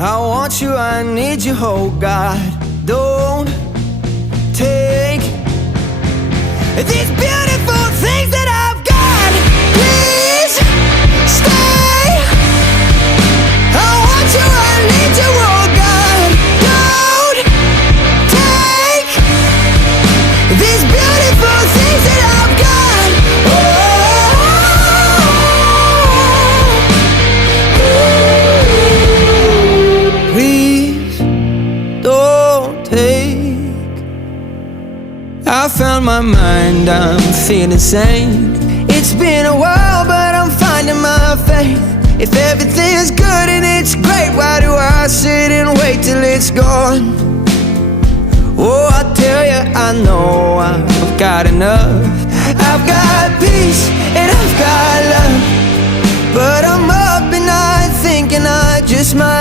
I want you, I need you, oh God. Don't take these beautiful things that I've got. Please stay. I want you, I need you, oh God. Don't take these beautiful things that I've got. Please don't take. I found my mind, I'm feeling sane. It's been a while, but I'm finding my faith. If everything's good and it's great, why do I sit and wait till it's gone? Oh, I tell you, I know I've got enough. I've got peace and I've got love, but I'm up at night thinking I just might